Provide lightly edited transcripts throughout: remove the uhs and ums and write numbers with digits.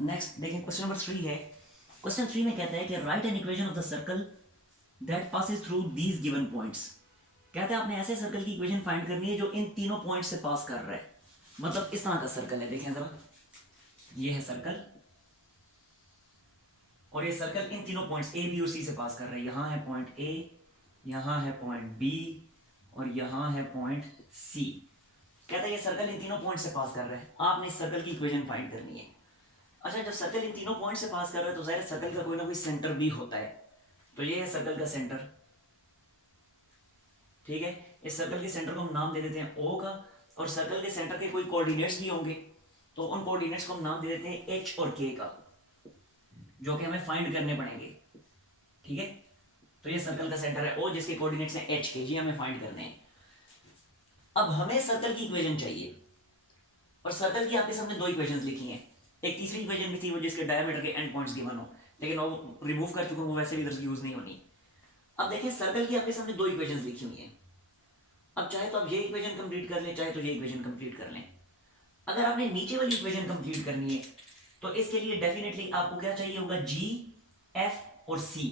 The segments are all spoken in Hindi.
नेक्स्ट देखें, क्वेश्चन नंबर 3 है। क्वेश्चन 3 में कहता है कि right an equation of the circle that passes through these given points. कहते हैं आपने ऐसे सर्कल की इक्वेशन फाइंड करनी है जो इन तीनों पॉइंट से पास कर रहा है। मतलब इस तरह का सर्कल है, देखें जरा, ये है सर्कल और ये सर्कल इन तीनों पॉइंट्स ए बी और सी से पास कर रहा है। यहाँ है पॉइंट ए, यहाँ है पॉइंट बी और यहाँ है पॉइंट सी। कहता है ये सर्कल इन तीनों पॉइंट से पास कर रहा है, आपने इस सर्कल की इक्वेशन फाइंड करनी है। अच्छा, जब सर्कल इन तीनों पॉइंट से पास कर रहा है तो जाहिर सर्कल का कोई ना कोई सेंटर भी होता है। तो ये है सर्कल का सेंटर, ठीक है। इस सर्कल के सेंटर को हम नाम दे देते हैं ओ का, और सर्कल के सेंटर के कोई कोऑर्डिनेट्स भी होंगे तो उन कोऑर्डिनेट्स को हम नाम दे देते हैं एच और के का, जो कि हमें फाइंड करने पड़ेंगे, ठीक है। तो ये सर्कल का सेंटर है ओ जिसके कोऑर्डिनेट्स हैं एच के, ये हमें फाइंड करने हैं। अब हमें सर्कल की इक्वेशन चाहिए और सर्कल की आपके सामने दो इक्वेशंस लिखी हैं। एक तीसरी इक्वेशन भी थी वो जिसके डायमीटर के एंड पॉइंट्स गिवन हो, लेकिन वो रिमूव कर चुका हूं, वो वैसे भी इधर यूज नहीं होनी। अब देखिए सर्कल की आपके सामने दो इक्वेशंस लिखी हुई हैं। अब चाहे तो आप ये इक्वेशन कंप्लीट कर लें, चाहे तो ये इक्वेशन कंप्लीट कर लें। अगर आपने नीचे वाली इक्वेशन कंप्लीट करनी है तो इसके लिए डेफिनेटली आपको क्या चाहिए होगा, जी, एफ और सी।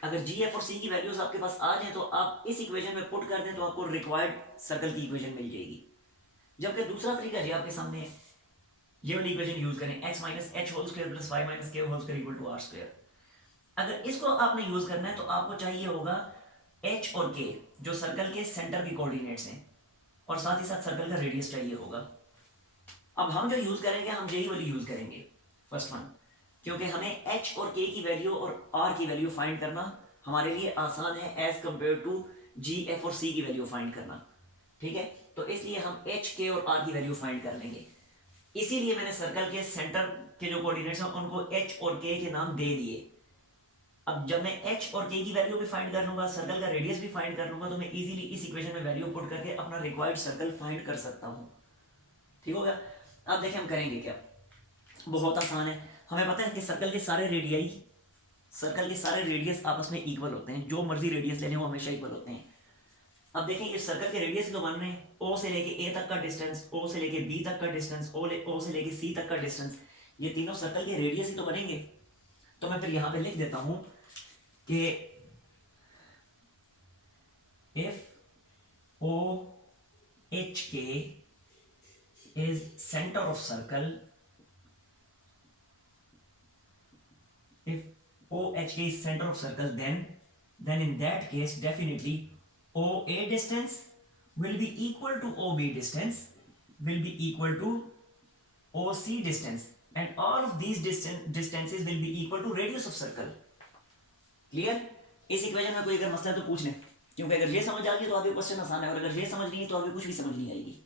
अगर जी, एफ और सी की वैल्यूज आपके पास आ जाए तो आप इस इक्वेशन में पुट कर दें तो आपको रिक्वायर्ड सर्कल की इक्वेशन मिल जाएगी। जबकि दूसरा तरीका जी आपके सामने है, ये वाली इक्वेशन यूज करें, x minus H whole square plus 5 minus K whole square equal to R square. अगर इसको आपने यूज करना है तो आपको चाहिए होगा h और k जो सर्कल के सेंटर के कोऑर्डिनेट्स हैं, और साथ ही साथ सर्कल का रेडियस चाहिए होगा। अब हम जो यूज करेंगे हम यही वाली यूज करेंगे, फर्स्ट वन, क्योंकि हमें h और k की वैल्यू और r की वैल्यू फाइंड करना हमारे लिए आसान है as compare to g, f और c की वैल्यू फाइंड करना, ठीक है। तो इसलिए हम h, k और r की वैल्यू फाइंड कर लेंगे। इसीलिए मैंने सर्कल के सेंटर के जो कोऑर्डिनेट्स हैं उनको h और k के नाम दे दिए। अब जब मैं h और k की वैल्यू भी फाइंड कर लूंगा, सर्कल का रेडियस भी फाइंड कर लूंगा, तो मैं इजीली इस इक्वेशन में वैल्यू पुट करके अपना रिक्वायर्ड सर्कल फाइंड कर सकता हूं, ठीक होगा। अब देखिए हम करेंगे क्या, बहुत आसान है। हमें पता है कि सर्कल के सारे रेडियस आपस में इक्वल होते हैं, जो मर्जी रेडियस ले लें वो हमेशा इक्वल होते हैं। अब देखें ये सर्कल के रेडियस तो बन रहे हैं, ओ से लेके ए तक का डिस्टेंस, ओ से लेके बी तक का डिस्टेंस, ओ से लेके सी तक का डिस्टेंस, ये तीनों सर्कल के रेडियस ही तो बनेंगे। तो मैं फिर यहां पे लिख देता हूं कि इफ ओ एच के is centre of circle, if OHK is center of circle, then in that case definitely OA distance will be equal to OB distance will be equal to OC distance, and all of these distances will be equal to radius of circle. Clear? इस इक्वेशन में कोई अगर मसला है तो पूछ लें, क्योंकि अगर ये समझ आ गई तो आगे क्वेश्चन आसान है, और अगर ये समझ नहीं है तो आगे कुछ भी समझ नहीं आएगी।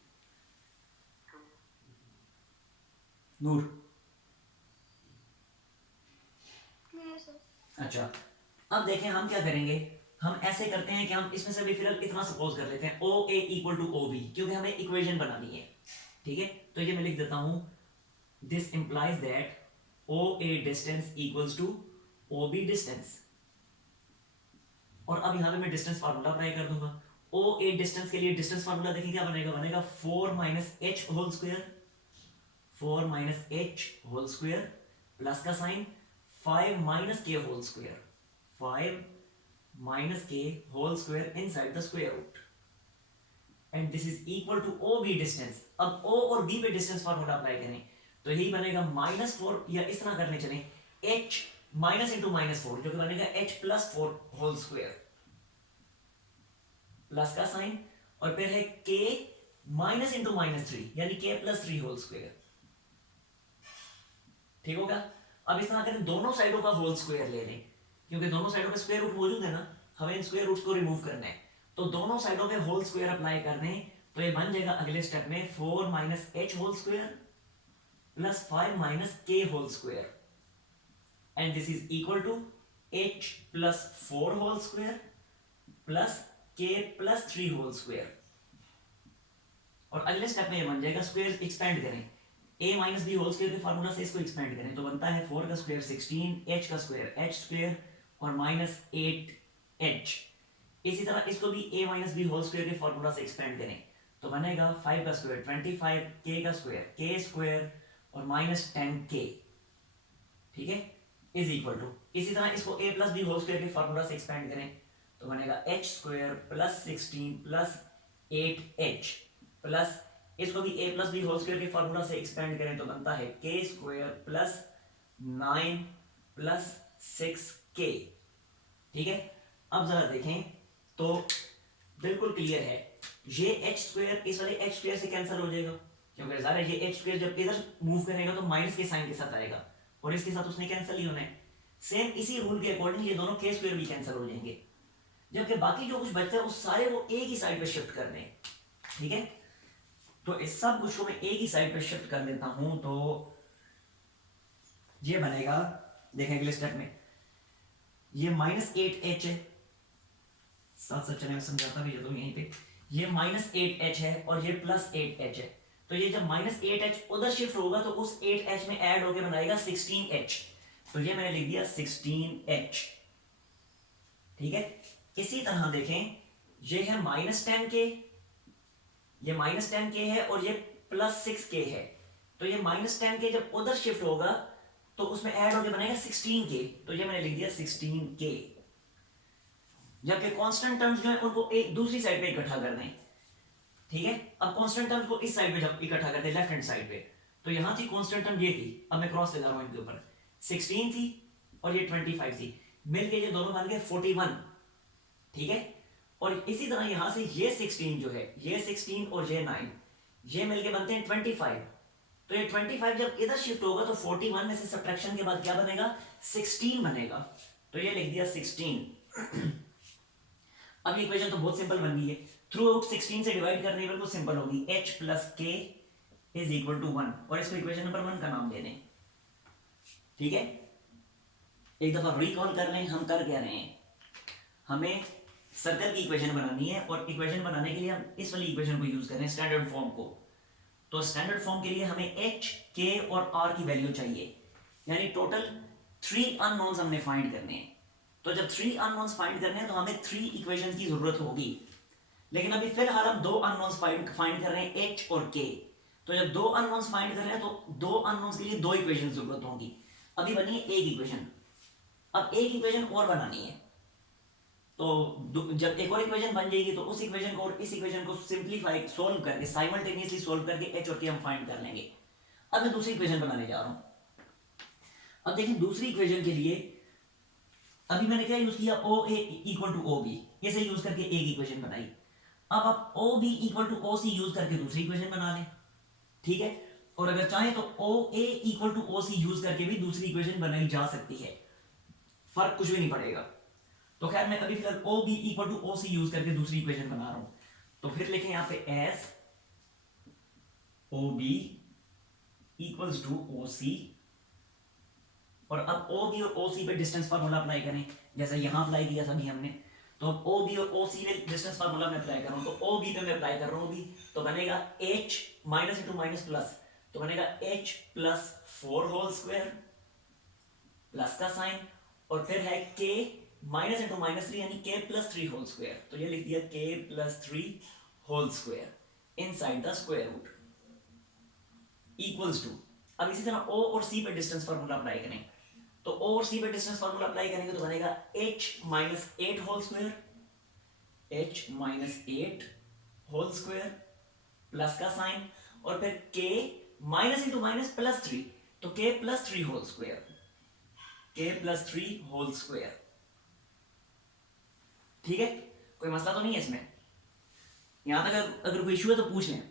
नूर, अच्छा, अब देखें हम क्या करेंगे। हम ऐसे करते हैं कि हम इसमें से भी फिलहाल इतना सपोज कर लेते हैं, ओ ए इक्वल टू ओ बी, क्योंकि हमें इक्वेशन बनानी है, ठीक है। तो ये मैं लिख देता हूं, this implies that O A distance equals to O B distance. और अब यहां पे मैं डिस्टेंस फार्मूला अप्लाई कर दूंगा। ओ ए डिस्टेंस के लिए डिस्टेंस फार्मूला देखिए क्या बनेगा, बनेगा 4 minus H whole square, 4 minus H whole square plus का sign 5 minus K whole square, 5 minus K whole square inside the square root, and this is equal to O B distance. अब ओ और बी पे डिस्टेंस फार्मूला अप्लाई करें तो यही बनेगा -4, या इस तरह करने चले h माइनस इंटू -4 जो कि बनेगा h plus 4 whole square plus का साइन, और फिर है k माइनस इंटू -3 यानी k प्लस 3 होल स्क्वायर, ठीक होगा। अब इस तरह करें, दोनों साइडों का होल स्क्वायर ले लें, क्योंकि दोनों साइडों पे स्क्वायर रूट मौजूद है ना, हमें इन स्क्वायर रूट्स को रिमूव करना है। तो दोनों साइडों पे होल स्क्वायर अप्लाई कर दें तो ये बन जाएगा अगले स्टेप में 4 minus H whole square plus 5 minus K whole square, and this is equal to h plus 4 whole square plus k plus 3 whole square. और अगले स्टेप में ये बन जाएगा, स्क्वायर एक्सपेंड करें, a minus B whole square के फार्मूला से इसको एक्सपेंड करें तो बनता है 4 का स्क्वायर 16, h का स्क्वायर h स्क्वायर और माइनस 8h। इसी तरह इसको भी a minus B whole square के फार्मूला से एक्सपेंड करें तो बनेगा 5 का स्क्वायर 25, k का स्क्वायर k स्क्वायर और माइनस 10k। ठीक है, इज इक्वल टू, इसी तरह इसको a plus B whole square के फार्मूला से एक्सपेंड करें तो बनेगा H square plus 16 plus 8h plus इसको भी a plus B whole square के फार्मूला से एक्सपेंड करें तो बनता है k square plus 9 plus 6k। ठीक है, अब जरा देखें तो बिल्कुल क्लियर है, ये एच स्क्वायर इस वाले एच स्क्वायर से कैंसिल हो जाएगा, क्योंकि ज़ाहिर है ये एच स्क्वायर जब इधर मूव करेगा तो माइनस के साइन के साथ आएगा और इसके साथ उसने कैंसिल ही होना है। सेम इसी रूल के अकॉर्डिंग ये दोनों के स्क्वायर भी कैंसिल हो जाएंगे, जबकि बाकी जो कुछ बचता है उस सारे वो एक ही साइड पे शिफ्ट कर दें। ठीक है, तो इस सब कुछ को मैं एक ही साइड पे शिफ्ट कर देता हूं तो ये बनेगा, देखें अगले स्टेप में ये -8h है, साथ साथ चले मैं समझाता भी तो यहीं पे ये -8h है और ये +8h है, तो ये जब -8h उधर शिफ्ट होगा तो उस 8h में ऐड होकर बनाएगा 16h, तो ये मैंने लिख दिया 16h। ठीक है, इसी तरह देखें ये है -10k, ये -10k है और ये +6k है, तो ये -10k जब उधर शिफ्ट होगा तो उसमें ऐड होकर बनेगा 16k, तो ये मैंने लिख दिया 16k। जबकि कांस्टेंट टर्म्स जो है उनको एक दूसरी साइड पे इकट्ठा कर दें। ठीक है, अब कांस्टेंट टर्म्स को इस साइड पे जब इकट्ठा करते हैं लेफ्ट हैंड साइड पे, तो यहां थी कांस्टेंट टर्म ये थी, अब मैं क्रॉस लगा रहा हूं इनके ऊपर, 16 थी और ये 25 थी, मिलके ये दोनों बन गए 41। ठीक है, और इसी तरह यहां से ये 16 जो है, ये 16 और ये 9 ये मिलके बनते हैं 25, तो ये 25 जब इधर शिफ्ट होगा तो 41 में से सब्ट्रैक्शन के बाद क्या बनेगा, 16 बनेगा, तो ये लिख दिया 16। अब इक्वेशन तो बहुत सिंपल बन गई है, थ्रू आउट 16 से डिवाइड करने पर बिल्कुल सिंपल होगी, h plus k is equal to 1 और इसको इक्वेशन नंबर 1 का नाम दे दें। ठीक है, एक दफा रिकॉल कर लें हम कर क्या रहे हैं, हमें सर्कल की इक्वेशन बनानी है और इक्वेशन बनाने के लिए हम इस वाली इक्वेशन को यूज कर रहे हैं स्टैंडर्ड फॉर्म को, तो स्टैंडर्ड फॉर्म के लिए हमें h k और r की वैल्यू चाहिए, यानी टोटल 3 अननोन्स हमने फाइंड करने हैं, तो जब 3 अननोन्स फाइंड करने हैं तो हमें 3 इक्वेशंस की जरूरत होगी, लेकिन अभी फिलहाल हम 2 अननोन्स फाइंड कर रहे हैं h और k, तो जब 2 अननोन्स फाइंड कर रहे हैं तो 2 अननोन्स के लिए 2 इक्वेशन जरूरत होगी, अभी बनी है एक इक्वेशन, अब एक इक्वेशन और बनानी है, तो जब एक और इक्वेशन बन जाएगी तो उस इक्वेशन को और इस इक्वेशन को सिंपलीफाई सोल्व करके साइमल्टेनियसली सोल्व करके h और k हम फाइंड कर लेंगे। अब मैं दूसरी इक्वेशन बनाने जा रहा हूं, अब देखिए दूसरी इक्वेशन के लिए अभी मैंने क्या यूज किया, OA इक्वल टू OB, इसे यूज करके एक इक्वेशन बनाई, अब आप OB equal to OC use करके दूसरी इक्वेशन बना लें। ठीक है, और अगर चाहें तो OA equal to OC use करके भी दूसरी इक्वेशन बनाई जा सकती है, फर्क कुछ भी नहीं पड़ेगा। तो खैर मैं अभी फिलहाल OB equal to OC use करके दूसरी इक्वेशन बना रहा हूं, तो फिर लिखें यहां पे as OB equals to OC, और अब OB और OC पे डिस्टेंस फार्मूला अप्लाई करें, जैसे यहां अप्लाई किया था अभी हमने, तो अब OB और OC पे डिस्टेंस फार्मूला में अप्लाई कर रहा हूं, तो OB पे मैं अप्लाई कर रहा हूं अभी, तो बनेगा h minus into minus plus, तो बनेगा h plus 4 whole square plus का साइन, और फिर है k माइनस इंटू माइनस 3 यानी k प्लस 3 होल स्क्वायर, तो ये लिख दिया k plus 3 whole square inside the square root equals to, अब इसी तरह O और C पे डिस्टेंस फार्मूला अप्लाई करें, तो O और C पे डिस्टेंस फार्मूला अप्लाई करेंगे तो बनेगा h minus 8 whole square, h minus 8 whole square plus का साइन, और फिर k minus into minus plus 3, तो k plus 3 whole square, k plus 3 whole square. ठीक है, कोई मसला तो नहीं है इसमें, यहां तक अगर कोई इशू है तो पूछ लें।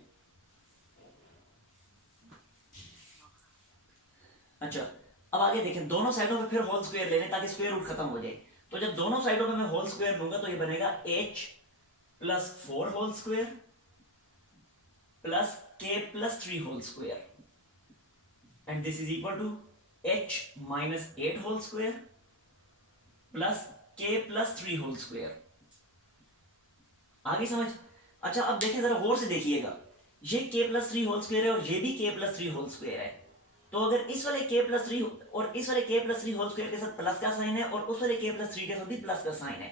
अच्छा, अब आगे देखें, दोनों साइडों पे फिर होल स्क्वायर ले लें ताकि स्क्वायर रूट खत्म हो जाए, तो जब दोनों साइडों पे मैं होल स्क्वायर लूंगा तो ये बनेगा h plus 4 whole square plus k plus 3 whole square, and this is equal to h minus 8 whole square plus k plus 3 whole square. आगे समझ? अच्छा, अब देखें जरा गौर से देखिएगा, ये k प्लस 3 होल स्क्वायर है और ये भी k प्लस 3 होल स्क्वायर है, तो अगर इस वाले k प्लस 3 और इस वाले k प्लस 3 होल स्क्वायर के साथ प्लस का साइन है और उस वाले k प्लस 3 के साथ भी प्लस का साइन है,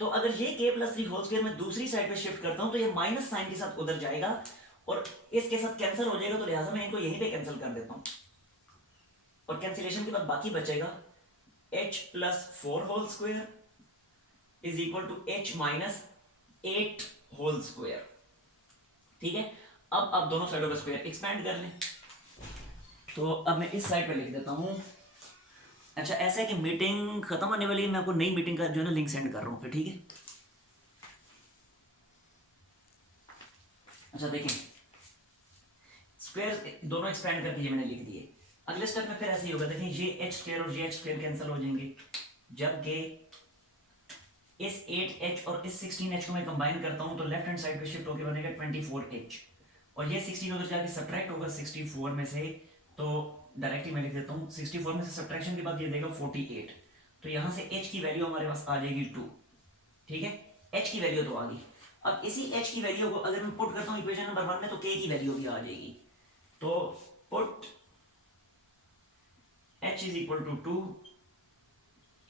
तो अगर ये k प्लस 3 होल स्क्वायर मैं दूसरी साइड पे शिफ्ट करता हूं तो ये माइनस साइन के साथ उधर जाएगा और इसके साथ कैंसिल हो जाएगा, तो लिहाजा मैं इनको यहीं पे कैंसिल कर देता हूं। और कैंसिलेशन के बाद बाकी बचेगा h plus 4 whole square is equal to h minus 8 whole square. ठीक है, अब आप दोनों साइडों का स्क्वायर एक्सपेंड कर लें। तो अब मैं इस साइड पे लिख देता हूं। अच्छा, ऐसा है कि मीटिंग खत्म होने वाली है, मैं आपको नई मीटिंग का जो है ना लिंक सेंड कर रहा हूं फिर। ठीक है, अच्छा देखें, स्क्वायर दोनों एक्सपेंड करके ये मैंने लिख दिए। अगले स्टेप में फिर ऐसे ही होगा, देखें ये एच स्क्वायर और ये एच स्क्वायर कैंसिल हो जाएंगे, जबकि इस 8h और इस 16h को मैं कंबाइन करता हूं तो लेफ्ट हैंड साइड पे शिफ्ट होकर बनेगा 24h, और ये 16 उधर जाके सब्ट्रैक्ट होगा 64 में से, तो डायरेक्टली मैं लिख देता हूं 64 में से सब्ट्रैक्शन के बाद ये देगा 48। तो यहां से h की वैल्यू हमारे पास आ जाएगी 2। ठीक है, h की वैल्यू तो आ गई। अब इसी h की वैल्यू को अगर मैं पुट करता हूं इक्वेशन नंबर 1 में तो k की वैल्यू भी आ जाएगी। तो put h is equal to 2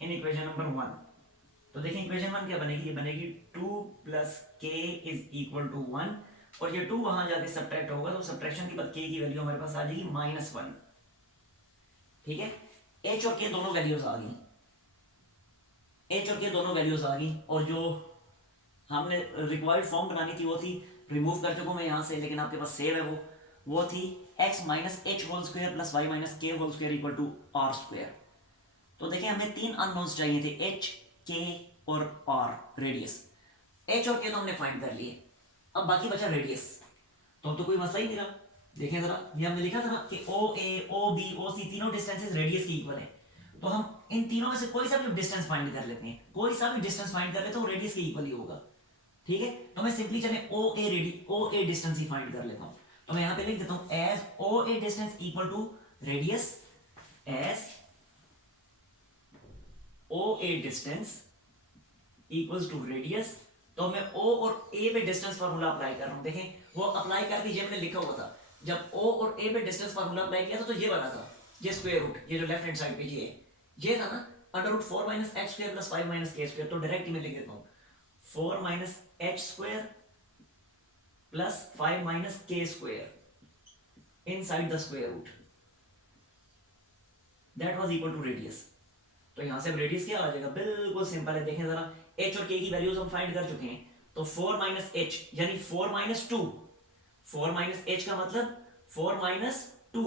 in equation number 1। तो देखें इक्वेशन 1 क्या बनेगी, ये बनेगी 2 plus k is equal to 1, और ये 2 वहां जाके सब्ट्रैक्ट होगा तो सब्ट्रैक्शन के बाद k की वैल्यू हमारे पास आ जाएगी -1। ठीक है, h और k दोनों वैल्यूज आ गई, h और k दोनों वैल्यूज आ गई, और जो हमने रिक्वायर्ड फॉर्म बनानी थी वो थी, रिमूव कर चुका हूं मैं यहां से, लेकिन आपके पास सेव है वो थी x minus H whole square plus Y minus K whole square equal to R square. तो देखिए हमें 3 अननोन्स चाहिए थे, h k और r रेडियस। h और k तो हमने फाइंड कर लिए, अब बाकी बचा रेडियस। तो कोई मसला ही नहीं रहा। देखें जरा, ये हमने लिखा था ना कि ओ ए ओ बी ओ सी तीनों डिस्टेंसेस रेडियस की इक्वल है, तो हम इन तीनों में से कोई सा भी डिस्टेंस फाइंड कर लेते हैं, कोई सा भी डिस्टेंस फाइंड कर लेते हैं वो रेडियस के इक्वल ही होगा। ठीक है, तो मैं सिंपली चले ओ ए डिस्टेंस ही फाइंड कर लेता हूं। तो मैं यहां पे लिख देता हूं as O A distance equal to radius, as O A distance equals to radius. तो मैं ओ और ए पे डिस्टेंस फार्मूला अप्लाई कर रहा हूं। देखें वो अप्लाई करके ये मैंने लिखा हुआ था, जब ओ और ए पे डिस्टेंस फार्मूला अप्लाई किया था तो ये बना था, ये स्क्वायर रूट, ये जो लेफ्ट हैंड साइड पे ये था ना, under root 4 minus H square plus 5 minus K square. तो डायरेक्टली मैं लिख देता हूं 4 minus H square plus 5 minus K square inside the square root, that was equal to radius. तो यहां से अब रेडियस क्या आ जाएगा, बिल्कुल सिंपल है। देखें जरा, h और k की वैल्यूज हम फाइंड कर चुके हैं, तो 4 माइनस एच यानी 4 माइनस 2, 4 माइनस एच का मतलब 4 माइनस 2,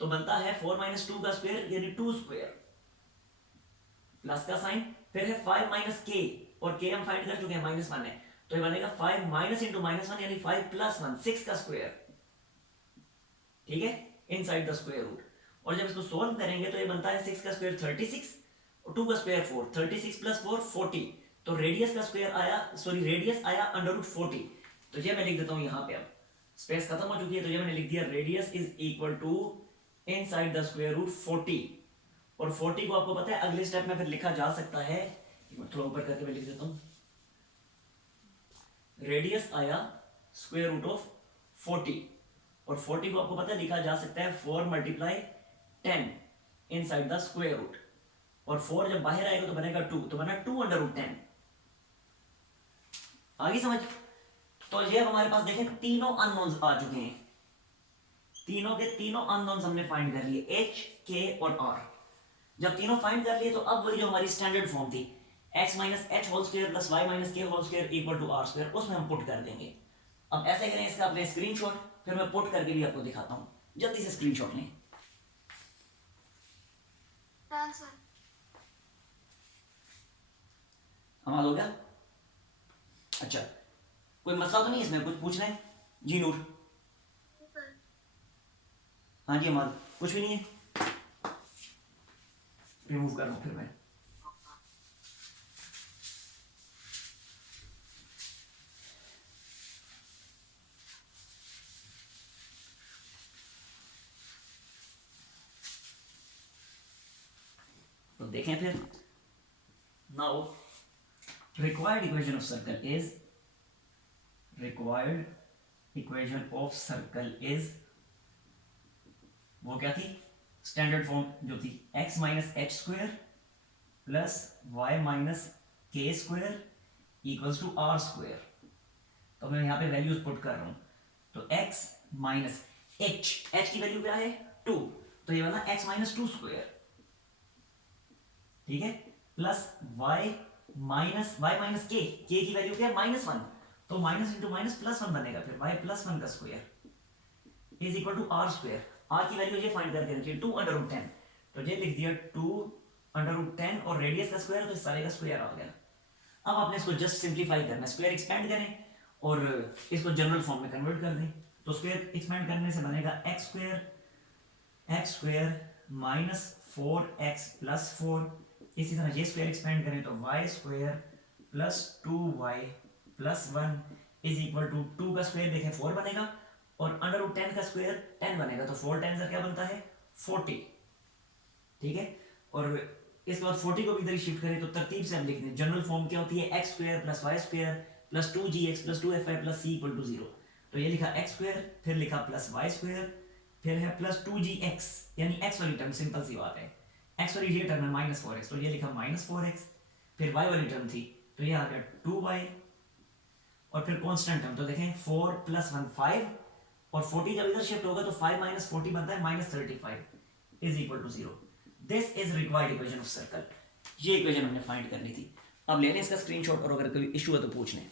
तो बनता है 4 माइनस 2 का स्क्वायर यानी 2 स्क्वायर, प्लस का साइन, फिर है 5 माइनस के, और के हम फाइंड कर चुके हैं -1 है, तो ये बनेगा 5 माइनस इंटू -1 यानी 5 प्लस 1, 6 का स्क्वायर। ठीक है, इनसाइड द स्क्वायर रूट। और जब इसको सोल्व करेंगे तो ये बनता है 6 का स्क्वायर 36 और 2 का स्क्वायर 4, 36 प्लस 4 40। तो रेडियस का स्क्वायर आया, सॉरी रेडियस आया अंडर रूट 40। तो ये मैं लिख देता हूं यहां पे, अब स्पेस खत्म हो चुकी है तो ये मैंने लिख दिया radius is equal to inside the square root 40। और 40 को आपको पता है अगले स्टेप में फिर लिखा जा सकता है, थोड़ा ऊपर करके मैं लिख देता हूं, रेडियस आया स्क्वायर रूट ऑफ 40, और 40 को आपको पता है लिखा जा सकता है 4 multiply 10 inside the square root, और 4 जब बाहर आएगा तो बनेगा 2, तो बना 2 अंडर रूट 10। आगे समझ। तो ये अब हमारे पास देखें तीनों अननोन्स आ चुके हैं, तीनों के तीनों अननोन्स हमने फाइंड कर लिए, h k और r। जब तीनों फाइंड कर लिए तो अब वही जो हमारी स्टैंडर्ड फॉर्म थी x minus H whole square plus Y minus K whole square equal to R square, उसमें हम पुट कर देंगे। अब ऐसे करें, इसका अपने स्क्रीनशॉट, फिर मैं पुट करके भी आपको दिखाता हूं, जल्दी से स्क्रीनशॉट लें। हमारा हो गया। अच्छा, कोई मसला तो नहीं इसमें, कुछ पूछना है जी नूर? हाँ जी हमारा कुछ भी नहीं है, रिमूव कर लूँ फिर मैं। तो देखें फिर, now required equation of circle is वो क्या थी, स्टैंडर्ड फॉर्म जो थी x minus H square plus Y minus K square equals to R square. तो मैं यहाँ पे वैल्यूज पुट कर रहा हूँ, तो x माइनस h की वैल्यू क्या है 2, तो ये बना x माइनस 2 स्क्वायर, ठीक है, प्लस y माइनस k की वैल्यू क्या है -1, तो माइनस इंटू माइनस प्लस 1 बनेगा, फिर y प्लस 1 का square is equal to r square. r की वैल्यू ये फाइंड करके रखिए 2√10, तो ये लिख दिया 2√10 और रेडियस का स्क्वायर, तो इस सारे का स्क्वायर आ गया। अब आपने इसको जस्ट सिंप्लीफाई करना, स्क्वायर एक्सपेंड करें और इसको जनरल फॉर्म में कन्वर्ट कर दें, तो स्क्वायर एक्सपेंड करने से बनेगा x square minus 4x plus 4, इसी तरह ये स्क्वायर एक्सपेंड करें तो y square plus 2y plus 1 is equal to 2 का स्क्वायर देखें 4 बनेगा और √10 का स्क्वायर 10 बनेगा, तो 4 10 का क्या बनता है 40, ठीक है। और इसके बाद 40 को भी इधर शिफ्ट करें तो तरतीब से हम लिख दें, जनरल फॉर्म क्या होती है x square plus y square plus 2gx plus 2fy plus c equal to 0, तो ये लिखा x स्क्वायर, फिर लिखा प्लस y स्क्वायर, फिर है प्लस 2gx, यानी x वाली टर्म, सिंपल सी बात है, x वाली ये टर्म है माइनस 4x, तो ये लिखा माइनस 4x, फिर y वाली टर्म थी तो ये आ गया 2y, और फिर कांस्टेंट टर्म, तो देखें 4 प्लस 1 5, और 40 जब इधर शिफ्ट होगा तो 5 माइनस 40 बनता है minus 35 is equal to 0। This is required equation of circle, ये इक्वेशन हमने फाइंड करनी थी। अब ले लें इसका स्क्रीनशॉट और अगर कोई इशू है तो पूछ लें।